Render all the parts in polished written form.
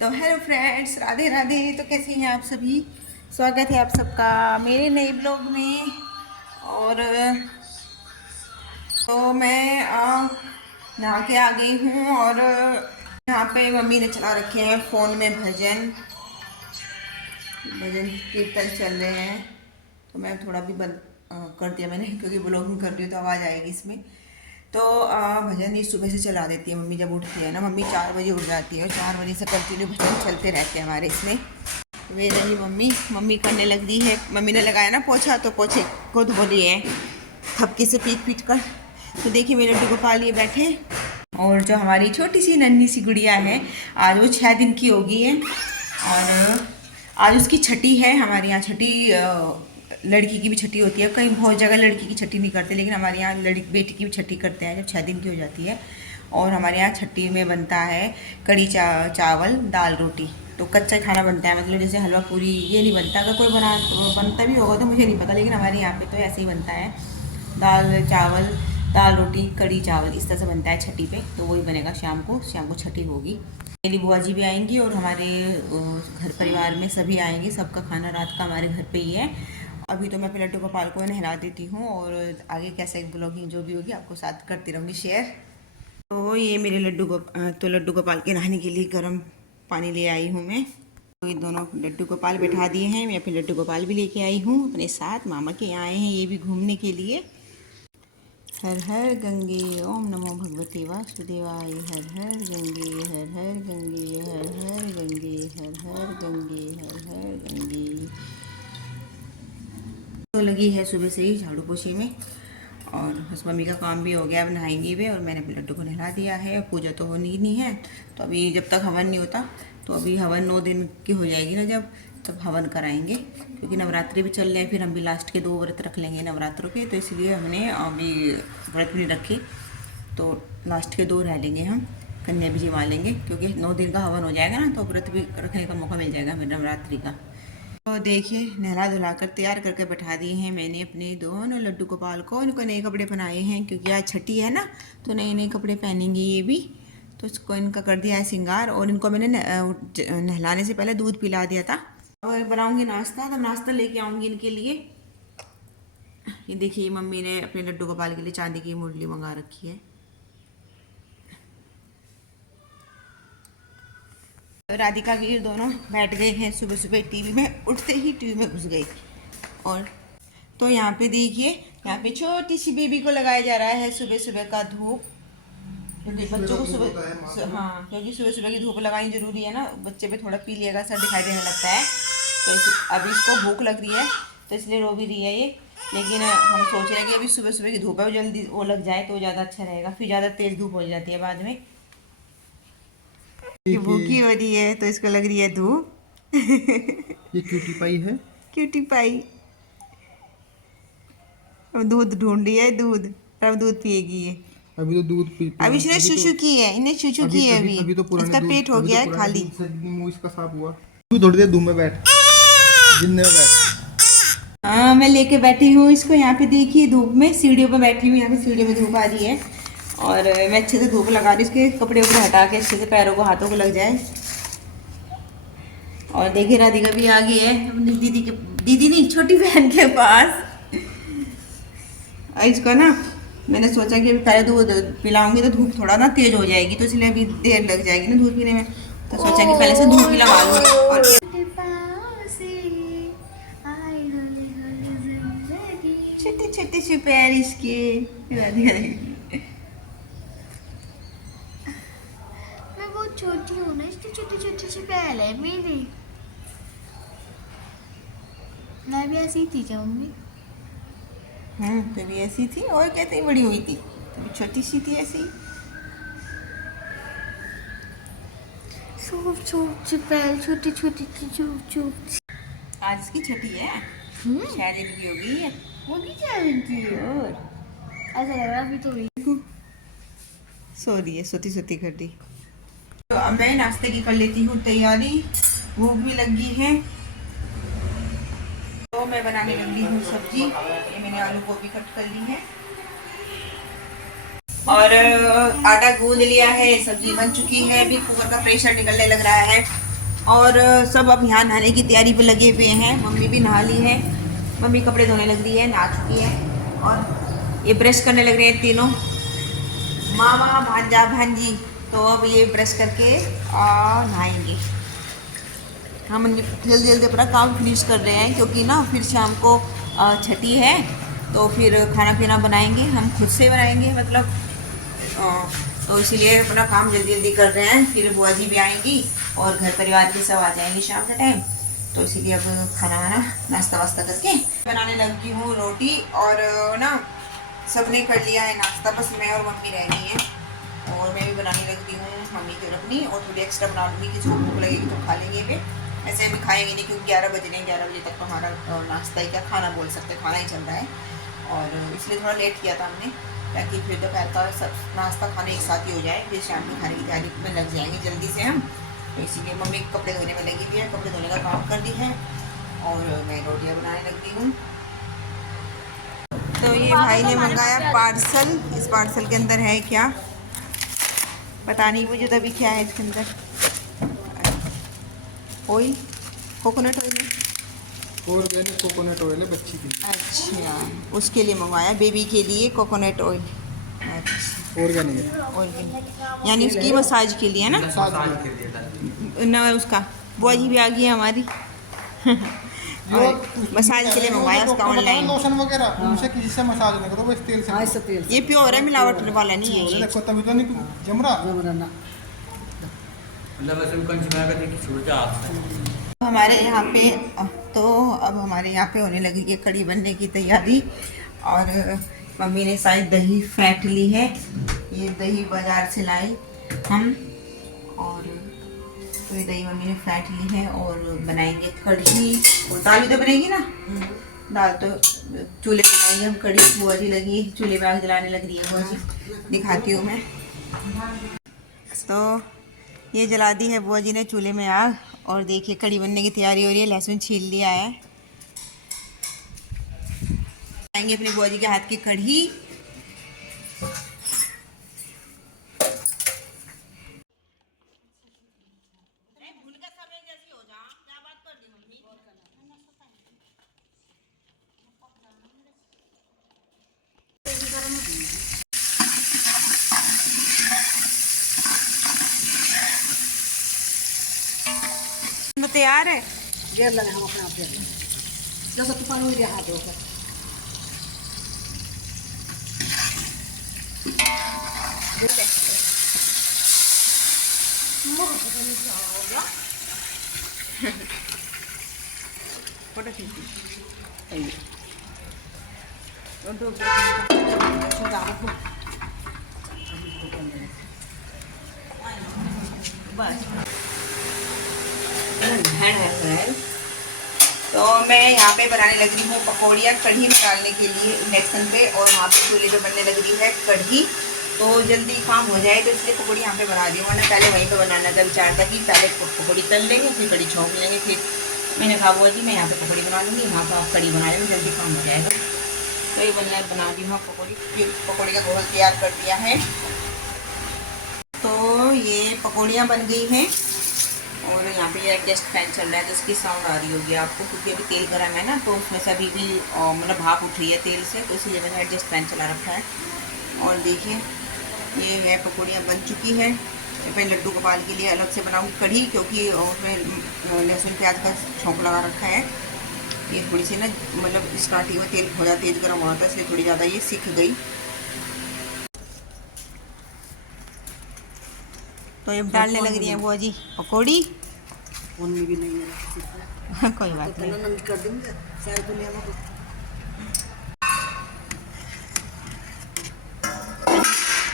तो hello friends, Radhe Radhe. तो कैसे हैं आप सभी? स्वागत है आप सबका मेरे नए ब्लॉग में। और तो मैं नहा के आ गई हूँ और यहाँ पे मम्मी ने चला रखे हैं फ़ोन में भजन भजन कीर्तन चल रहे हैं। तो मैं थोड़ा भी बंद कर दिया मैंने, क्योंकि ब्लॉगिंग कर रही हूँ तो आवाज़ आएगी इसमें। तो भजन ये सुबह से चला देती है मम्मी। जब उठती है ना मम्मी 4 बजे उठ जाती है और 4 बजे से कंटिन्यू भजन चलते रहते हैं हमारे इसमें। वे रही मम्मी करने लग दी है। मम्मी ने लगाया ना पोछा, तो पोछे को धो लिए हैं थपकी से पीट पीट कर। तो देखिए मेरे लड्डू गोपाल ये बैठे। और जो हमारी छोटी सी नन्ही सी गुड़िया है, आज वो 6 दिन की हो गई है और आज उसकी छठी है। हमारे यहाँ छठी लड़की की भी छठी होती है। कहीं बहुत जगह लड़की की छठी नहीं करते, लेकिन हमारे यहाँ बेटी की भी छठी करते हैं जब 6 दिन की हो जाती है। और हमारे यहाँ छठी में बनता है कढ़ी चावल दाल रोटी। तो कच्चा खाना बनता है, मतलब जैसे हलवा पूरी ये नहीं बनता। अगर कोई बनता भी होगा तो मुझे नहीं पता, लेकिन हमारे यहाँ पे तो ऐसे ही बनता है। दाल चावल दाल रोटी कढ़ी चावल इस तरह से बनता है छठी पे। तो वही बनेगा शाम को छठी होगी। मेरी बुआ जी भी आएंगी और हमारे घर परिवार में सभी आएंगे। सबका खाना रात का हमारे घर पे ही है। अभी तो मैं अपने लड्डू गोपाल को नहला देती हूँ और आगे कैसे ब्लॉगिंग जो भी होगी आपको साथ करती रहूँगी शेयर। तो ये मेरे लड्डू गोपाल के नहाने के लिए गर्म पानी ले आई हूँ मैं। तो ये दोनों लड्डू गोपाल बैठा दिए हैं। मैं अपने लड्डू गोपाल भी लेके आई हूँ अपने साथ। मामा के यहाँ आए हैं ये भी घूमने के लिए। हर हर गंगे ओम नमो भगवते वासुदेवाय। हर हर गंगे हर हर गंगे हर हर गंगे हर हर गंगे हर हर गंगे। तो लगी है सुबह से ही झाड़ू पोछी में और बस मम्मी का काम भी हो गया। अब नहाएंगे भी और मैंने अपने लड्डू को नहला दिया है। पूजा तो होनी नहीं है, तो अभी जब तक हवन नहीं होता, तो अभी हवन 9 दिन की हो जाएगी ना जब, तब हवन कराएंगे। क्योंकि नवरात्रि भी चल रहे हैं, फिर हम भी लास्ट के 2 व्रत रख लेंगे नवरात्रों के। तो इसलिए हमने अभी व्रत नहीं रखे, तो लास्ट के 2 रह लेंगे हम। कन्या भी जिमा लेंगे, क्योंकि 9 दिन का हवन हो जाएगा ना, तो व्रत भी रखने का मौका मिल जाएगा हमें नवरात्रि का। तो देखिए नहला धुला कर तैयार करके बैठा दिए हैं मैंने अपने दोनों लड्डू गोपाल को। इनको नए कपड़े पहनाए हैं क्योंकि आज छठी है ना, तो नए नए कपड़े पहनेंगे ये भी। तो इसको इनका कर दिया है श्रृंगार और इनको मैंने नहलाने से पहले दूध पिला दिया था। और बनाऊंगी नाश्ता, तो नाश्ता लेके आऊँगी इनके लिए। ये देखिए मम्मी ने अपने लड्डू गोपाल के लिए चांदी की मुरली मंगा रखी है। राधिका वीर दोनों बैठ गए हैं सुबह सुबह टीवी में। उठते ही टीवी में घुस गई। और तो यहाँ पे देखिए, यहाँ पे छोटी सी बेबी को लगाया जा रहा है सुबह सुबह का धूप। क्योंकि बच्चों को सुबह, हाँ, क्योंकि सुबह सुबह की धूप लगानी जरूरी है ना। बच्चे पे थोड़ा पी लिएगा, सर दिखाई देने लगता है। तो अभी इसको भूख लग रही है, तो इसलिए रो भी रही है ये। लेकिन हम सोच रहे हैं कि अभी सुबह सुबह की धूप है, वो जल्दी वो लग जाए तो ज़्यादा अच्छा रहेगा। फिर ज़्यादा तेज़ धूप हो जाती है बाद में। ये भूखी हो रही है तो इसको लग रही है धूप। ये क्यूटी पाई है। Cutie pie. अब दूध ढूंढ रही है, दूध। अब दूध पिएगी ये। अभी तो दूध पी अभी इसने शुशु की है, इन्हें शुशु की है अभी। अभी तो पुराने इसका दूध, पेट हो अभी गया तो है खाली। मुंह इसका साफ हुआ। तू थोड़ी देर धूप में बैठ, जिन्ने में बैठ। हाँ मैं लेके बैठी हूँ इसको। यहाँ पे देखिए धूप में सीढ़ियों पे बैठी हूँ। यहाँ पे सीढ़ियों में धूप आ रही है और मैं अच्छे से धूप लगा रही हूँ। इसके कपड़े वपड़े हटा के अच्छे से पैरों को हाथों को लग जाए। और देखिए राधिका भी आ गई है अपनी दीदी नहीं, छोटी बहन के पास। इसको ना मैंने सोचा कि पहले दूध पिलाऊंगी तो धूप थोड़ा ना तेज हो जाएगी, तो इसलिए अभी देर लग जाएगी ना दूध पीने में। तो सोचा कि पहले से दूध पिला लूँ। और छोटे छोटे से पैर इसके। मैं बहुत छोटी हूँ ना, इसकी छोटी छोटी सी पैर है मेरी। मैं भी ऐसी ही थी क्या मम्मी? तभी ऐसी थी और कहते ही बड़ी हुई थी, तभी छोटी सी थी ऐसी। छोटी पैर, छोटी छोटी चुप। आज इसकी छठी है, 6 दिन की होगी है। होगी क्या इनकी? और ऐसा लग रहा है अभी तो हुई। सो रही है, सोती सोती कर दी। तो अब मैं नाश्ते की कर लेती हूँ तैयारी। भूख भी लगी है तो मैं बनाने लगी हूँ सब्जी। ये मैंने आलू गोभी कट कर ली है और आटा गूंद लिया है। सब्जी बन चुकी है। अभी कुकर का प्रेशर निकलने लग रहा है। और सब अब यहाँ नहाने की तैयारी पे लगे हुए हैं। मम्मी भी नहा ली है, मम्मी कपड़े धोने लग रही है, नहा चुकी है। और ये ब्रश करने लग रहे हैं तीनों, मामा भांजा भांजी। तो अब ये ब्रश करके नहाएंगे। हम जल्दी जल्दी अपना काम फिनिश कर रहे हैं क्योंकि ना फिर शाम को छठी है, तो फिर खाना पीना बनाएंगे, हम खुद से बनाएंगे मतलब। तो इसीलिए अपना काम जल्दी जल्दी कर रहे हैं। फिर बुआ जी भी आएंगी और घर परिवार के सब आ जाएंगे शाम के टाइम। तो इसीलिए अब खाना वाना नाश्ता वास्ता करके बनाने लगी हूँ रोटी। और ना सबने कर लिया है नाश्ता, बस मैं और मम्मी रह गई हैं। और मैं भी बनाने लगती हूँ मम्मी की अपनी, और थोड़ी एक्स्ट्रा बना लूँगी कि जो भूख लगेगी तो खा लेंगे वे। ऐसे अभी खाएंगे नहीं क्योंकि 11 बज रहे हैं, 11 बजे तक तो हमारा नाश्ता ही क्या खाना बोल सकते हैं, खाना ही चल रहा है। और इसलिए थोड़ा लेट किया था हमने, ताकि फिर दोपहर का सब नाश्ता खाने एक साथ ही हो जाए, फिर शाम की खाने की तैयारी में लग जाएंगे जल्दी से हम। तो इसीलिए मम्मी कपड़े धोने में लगी हुई है, कपड़े धोने का काम कर दी है और मैं रोटियाँ बनाने लग गई हूँ। तो ये भाई ने मंगाया पार्सल। इस पार्सल के अंदर है क्या पता नहीं मुझे, तभी क्या है इसके अंदर। Oil, coconut oil, organic coconut oil है बच्ची की। अच्छा, उसके लिए मंगवाया, बेबी के लिए कोकोनट ऑयल। अच्छा, ऑर्गेनिक है, ऑर्गेनिक यानी उसकी मसाज के लिए है ना। ना उसका बुआ जी भी आ गई है हमारी मसाज के लिए मंगवाया उसका ऑनलाइन। लोशन वगैरह उनसे किसी से मसाज नहीं करो, बस तेल से। ये प्योर है, मिलावट वाला नहीं है ये। देखो तभी तो नहीं जम रहा। हमारे यहाँ पे तो अब हमारे यहाँ पे होने लगी है कढ़ी बनने की तैयारी। और मम्मी ने शायद दही फेंट ली है, ये दही बाजार से लाई हम। और तो ये दही मम्मी ने फेंट ली है और बनाएंगे कढ़ी। और दाल भी तो बनेगी ना, दाल तो चूल्हे पे बनाएंगे हम। कढ़ी बुआ जी लगी चूल्हे पे आग जलाने लग रही है बुआ जी, दिखाती हूँ मैं। तो ये जला दी है बुआ जी ने चूल्हे में आग, और देखिए कढ़ी बनने की तैयारी हो रही है। लहसुन छील लिया है, खाएंगे अपनी बुआ जी के हाथ की कढ़ी। तो तैयार है। घेर लगे हम अपने आप घेर लेंगे, जैसा तूफान हो गया हाथ होकर। फोटो खींची बस। तो मैं यहाँ पे बनाने लग रही हूँ पकौड़ियाँ कढ़ी में डालने के लिए इंडक्शन पे, और वहाँ पे चूल्हे पे बनने लग रही है कढ़ी। तो जल्दी काम हो जाए तो इसलिए पकौड़ी यहाँ पे बना रही हूँ, वरना पहले वहीं पे बनाने का विचार था कि पहले पकौड़ी तल लेंगे फिर कढ़ी छौंक लेंगे। फिर मैंने कहा बुआ जी मैं यहाँ पे पकौड़ी बना लूँगी, वहाँ पर आप कढ़ी बना लेंगे, जल्दी काम हो जाएगा। तो ये बना दी हूँ पकौड़ी। फिर पकौड़ी का घोल तैयार कर दिया है। तो ये पकौड़ियाँ बन गई हैं, और यहाँ पे ये एडजस्ट फैन चल रहा है तो इसकी साउंड आ रही होगी आपको, क्योंकि अभी तेल गर्म है ना, तो उसमें से अभी भी मतलब भाप उठ रही है तेल से, तो इसलिए मैंने एडजस्ट फैन चला रखा है। और देखिए ये है पकौड़ियाँ बन चुकी है। मैं लड्डू गोपाल के लिए अलग से बनाऊँगी कढ़ी, क्योंकि उसमें लहसुन प्याज का छौंक लगा रखा है। ये थोड़ी सी ना मतलब स्टार्टिंग में तेल थोड़ा तेज़ गर्म हुआ था, इसलिए थोड़ी ज़्यादा ये सीख गई। तो ये डालने लग रही है बुआ जी पकौड़ी। भी नहीं है कोई बात नहीं, नंद कर देंगे सारी दुनिया में।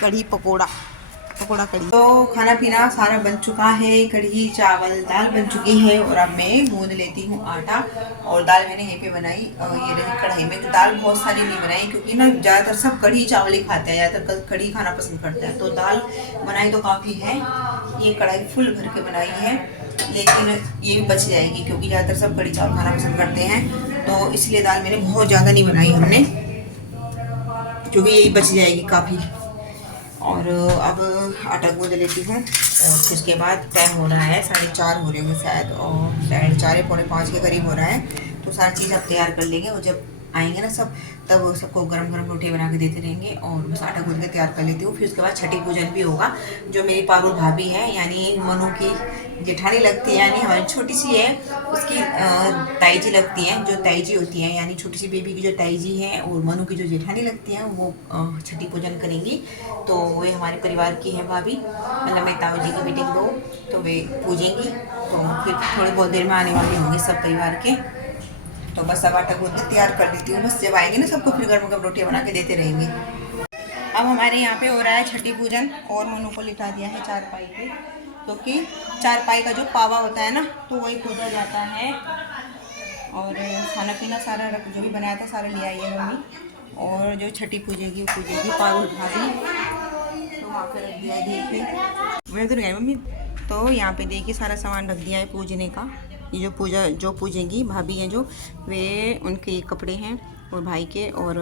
कढ़ी पकोड़ा कढ़ी। तो खाना पीना सारा बन चुका है, कढ़ी चावल दाल बन चुकी है। और अब मैं गूंद लेती हूँ आटा, और दाल मैंने यहीं पे बनाई ये रही कढ़ाई में। तो दाल बहुत सारी नहीं बनाई क्योंकि ना ज़्यादातर सब कढ़ी चावल ही खाते हैं, ज़्यादातर कढ़ी खाना पसंद करते हैं। तो दाल बनाई तो काफ़ी है, ये कढ़ाई फुल भर के बनाई है, लेकिन ये भी बच जाएगी क्योंकि ज़्यादातर सब कढ़ी चावल खाना पसंद करते हैं। तो इसलिए दाल मैंने बहुत ज़्यादा नहीं बनाई हमने, क्योंकि यही बच जाएगी काफ़ी। और अब आटा गूंद लेती हूँ और फिर उसके बाद टाइम हो रहा है 4:30 हो रहे होंगे शायद, और 4:30 पौने 5 के करीब हो रहा है। तो सारी चीज़ अब तैयार कर लेंगे और जब आएंगे ना सब, तब सबको गरम गरम रोटी बना के देते रहेंगे। और बस आटा गूंद के तैयार कर लेती हूँ। फिर उसके बाद छठी पूजन भी होगा। जो मेरी पारुल भाभी है यानी मनु की जेठानी लगती है, यानी हमारी छोटी सी है, उसकी ताई जी लगती हैं। जो ताई जी होती हैं यानी छोटी सी बेबी की जो ताई जी हैं, और मनु की जो जेठानी लगती हैं, वो छठी पूजन करेंगी। तो वे हमारे परिवार की है भाभी, मतलब मेरे ताऊ जी की बेटी की बहू, तो वे पूजेंगी। तो फिर थोड़ी बहुत देर में आने वाले होंगे सब परिवार के। तो बस अब आटा गूंद के तैयार कर लेती हूँ। बस जब आएंगे ना सबको फिर गर्म गर्म रोटियाँ बना के देते रहेंगे। अब हमारे यहाँ पे हो रहा है छठी पूजन और मनु को लिटा दिया है चारपाई पे, क्योंकि चारपाई का जो पावा होता है ना, तो वही पूजा जाता है। और खाना पीना सारा जो भी बनाया था सारा ले आई है मम्मी। और जो छठी पूजेगी वो पूजेगी पारुल भाभी। तो वहाँ पे रख दिया है, देखिए मैं तो गई मम्मी। तो यहाँ पे देखिए सारा सामान रख दिया है पूजने का। ये जो पूजेंगी भाभी हैं जो, वे उनके ये कपड़े हैं और भाई के, और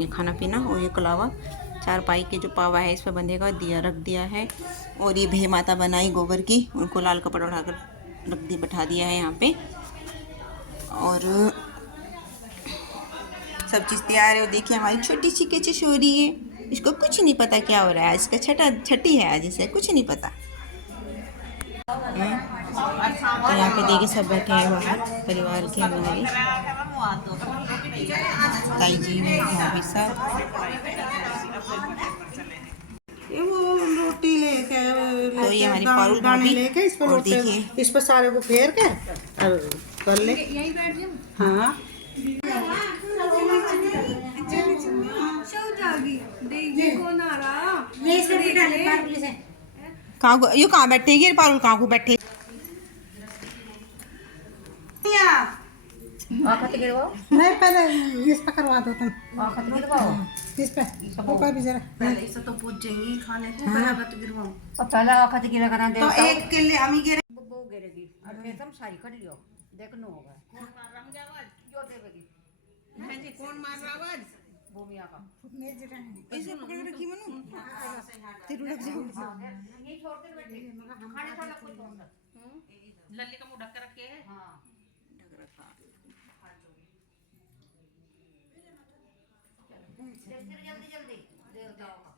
ये खाना पीना और ये कलावा चारपाई के जो पावा है इस पर बंधेगा, दिया रख दिया है। और ये भे माता बनाई गोबर की, उनको लाल कपड़ा उठाकर बैठा दिया है यहाँ पे। और सब चीज़ तैयार है। और देखिए हमारी छोटी सी के किशोरी है, इसको कुछ नहीं पता क्या हो रहा है। इसका छठी है आज, इसे कुछ नहीं पता। तो यहाँ पे देखिए सब बैठे हैं बाहर, परिवार के हमारे ताई जी भाभी सब। वो रोटी लेके तो ये हमारी पारुल भाभी लेके इस पर देखिए इस पर सारे को फेर के और कर ले। यहीं बैठ जाओ। हाँ कहाँ बैठेगी पारुल, कहाँ को बैठे? नहीं पहले इस पर करवा दो तुम, इस पे ऊपर भी जरा। पहले इसे तो पूजेंगी खाने को, पहले आखत गिरवाओ। और पहले आखत गिरा करा दे तो एक के लिए हम ही गिरे। वो गिरेगी और फिर तुम सारी कर लियो, देखनो होगा जो देवेगी। हाँ जी, कौन मार रहा आवाज? भूमिया का इसे पकड़ के रखी मनु, तेरे लग जाओ। ये छोड़ के बैठे खाने वाला कोई छोड़ दे। लल्ली का मुंह ढक के रखे है। हां जल्दी जल्दी देवताओं का।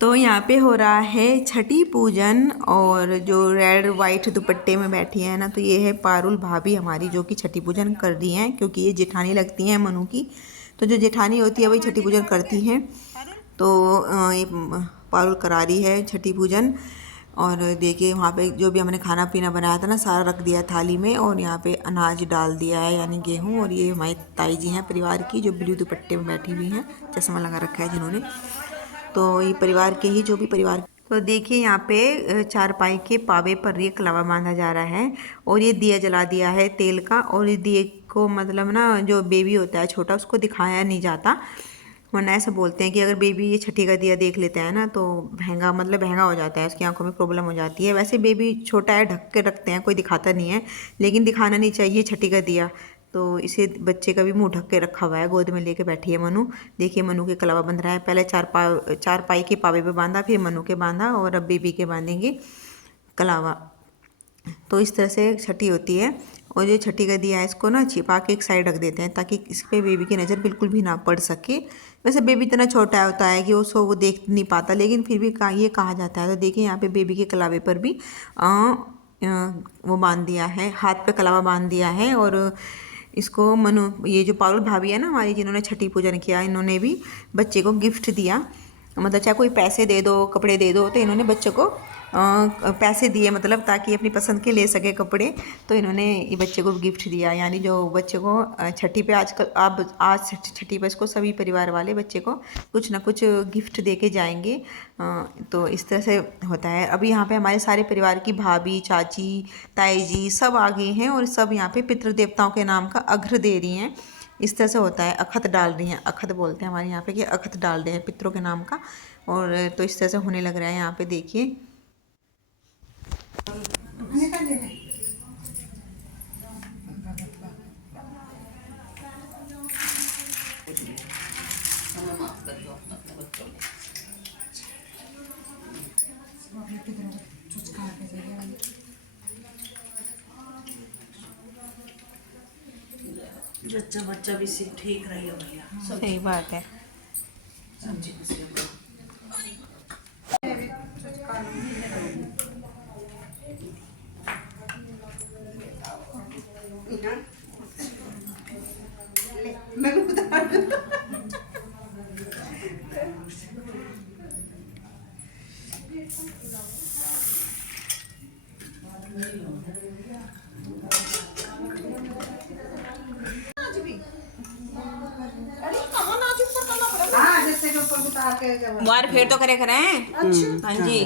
तो यहाँ पे हो रहा है छठी पूजन। और जो रेड वाइट दुपट्टे में बैठी है ना, तो ये है पारुल भाभी हमारी, जो कि छठी पूजन कर रही हैं, क्योंकि ये जेठानी लगती हैं मनु की। तो जो जेठानी होती है वही छठी पूजन करती हैं। तो ये पारुल करा रही है छठी पूजन। और देखिए वहाँ पे जो भी हमने खाना पीना बनाया था ना, सारा रख दिया थाली में। और यहाँ पे अनाज डाल दिया है, यानी गेहूँ। और ये हमारी ताई जी हैं परिवार की, जो ब्लू दुपट्टे में बैठी हुई हैं, चश्मा लगा रखा है जिन्होंने। तो ये परिवार के ही, जो भी परिवार। तो देखिए यहाँ पे चारपाई के पावे पर ये कलावा बांधा जा रहा है। और ये दिया जला दिया है तेल का। और ये दिए को मतलब ना, जो बेबी होता है छोटा, उसको दिखाया नहीं जाता, वरना ऐसा बोलते हैं कि अगर बेबी ये छठी का दिया देख लेता है ना, तो महंगा मतलब महंगा हो जाता है, उसकी आंखों में प्रॉब्लम हो जाती है। वैसे बेबी छोटा है, ढक के रखते हैं, कोई दिखाता नहीं है, लेकिन दिखाना नहीं चाहिए छठी का दिया। तो इसे बच्चे का भी मुंह ढक के रखा हुआ है, गोद में लेके बैठी है मनु। देखिए मनु के कलावा बंध रहा है। पहले चारपाई के पावे पे बांधा, फिर मनु के बांधा, और अब बेबी के बांधेंगे कलावा। तो इस तरह से छठी होती है। और जो छठी का दिया है, इसको ना छिपा के एक साइड रख देते हैं, ताकि इस पर बेबी की नज़र बिल्कुल भी ना पड़ सके। वैसे बेबी इतना छोटा होता है कि उसको वो देख नहीं पाता, लेकिन फिर भी ये कहा जाता है। तो देखिए यहाँ पे बेबी के कलावे पर भी वो बांध दिया है, हाथ पे कलावा बांध दिया है। और इसको मनु, ये जो पारुल भाभी है ना हमारी, जिन्होंने छठी पूजन किया, इन्होंने भी बच्चे को गिफ्ट दिया। मतलब चाहे कोई पैसे दे दो, कपड़े दे दो, तो इन्होंने बच्चे को पैसे दिए, मतलब ताकि अपनी पसंद के ले सके कपड़े। तो इन्होंने ये बच्चे को गिफ्ट दिया, यानी जो बच्चे को छठी पे आज छठी पे इसको सभी परिवार वाले बच्चे को कुछ ना कुछ गिफ्ट दे के जाएंगे। तो इस तरह से होता है। अभी यहाँ पे हमारे सारे परिवार की भाभी, चाची, ताई जी सब आ गए हैं, और सब यहाँ पे पितृदेवताओं के नाम का अर्घ्य दे रही हैं। इस तरह से होता है, अखत डाल रही हैं, अखत बोलते हैं हमारे यहाँ पे, कि अखत डाल रहे हैं पितरों के नाम का। और तो इस तरह से होने लग रहा है यहाँ पे, देखिए। हमें माफ कर दो अपने बच्चों को। जच्चा बच्चा भी सिर्फ ठीक रही हो भैया। सही बात है। सब्जी को सिर्फ हाँ जैसे के ऊपर उतार के जब बार फिर तो करे करे हैं। हाँ जी,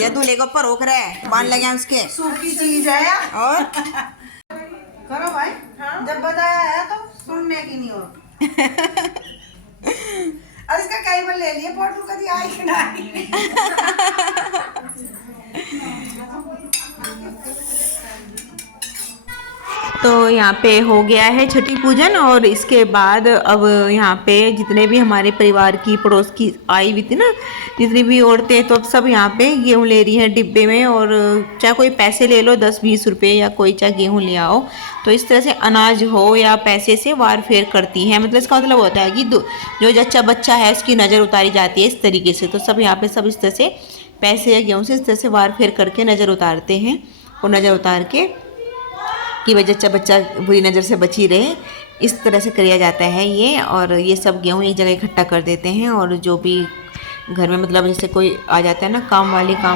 ये दूल्हे के ऊपर रोक रहा है, बांध लगे हैं उसके। सूखी चीज है और करो भाई। जब बताया है तो सुनने की नहीं हो। और इसका कई बार ले लिए फोटो कभी आई कि नहीं। तो यहाँ पे हो गया है छठी पूजन, और इसके बाद अब यहाँ पे जितने भी हमारे परिवार की पड़ोस की आई हुई थी ना, जितनी भी औरतें, तो अब सब यहाँ पे गेहूँ ले रही हैं डिब्बे में। और चाहे कोई पैसे ले लो 10-20 रुपये, या कोई चाहे गेहूँ ले आओ, तो इस तरह से अनाज हो या पैसे से वार फेर करती हैं। मतलब इसका मतलब होता है कि जो जच्चा बच्चा है उसकी नज़र उतारी जाती है इस तरीके से। तो सब यहाँ पे सब इस तरह से पैसे या गेहूँ से इस तरह से वार फेर करके नज़र उतारते हैं, और नज़र उतार के कि वह जच्चा बच्चा बुरी नज़र से बची रहे, इस तरह से किया जाता है ये। और ये सब गेहूँ एक जगह इकट्ठा कर देते हैं, और जो भी घर में मतलब जैसे कोई आ जाता है ना, काम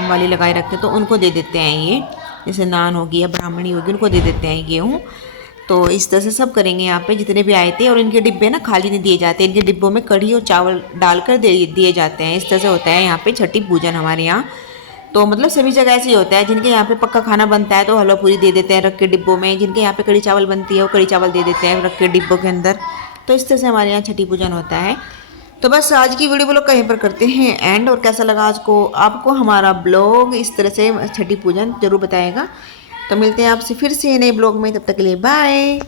वाली लगाए रखते हैं, तो उनको दे देते हैं ये। जैसे नान होगी या ब्राह्मणी होगी, उनको दे देते हैं गेहूँ। तो इस तरह से सब करेंगे यहाँ पे जितने भी आए थे। और इनके डिब्बे ना खाली नहीं दिए जाते, इनके डिब्बों में कढ़ी और चावल डालकर दिए जाते हैं। इस तरह से होता है यहाँ पे छठी पूजन हमारे यहाँ। तो मतलब सभी जगह ऐसे ही होता है। जिनके यहाँ पे पक्का खाना बनता है तो हलवा पूरी दे देते हैं रख के डिब्बों में, जिनके यहाँ पे कढ़ी चावल बनती है वो कढ़ी चावल दे देते हैं रख के डिब्बों के अंदर। तो इस तरह से हमारे यहाँ छठी पूजन होता है। तो बस आज की वीडियो ब्लॉग कहीं पर करते हैं एंड। और कैसा लगा आज को आपको हमारा ब्लॉग, इस तरह से छठी पूजन ज़रूर बताएगा। तो मिलते हैं आपसे फिर से नए ब्लॉग में, तब तक के लिए बाय।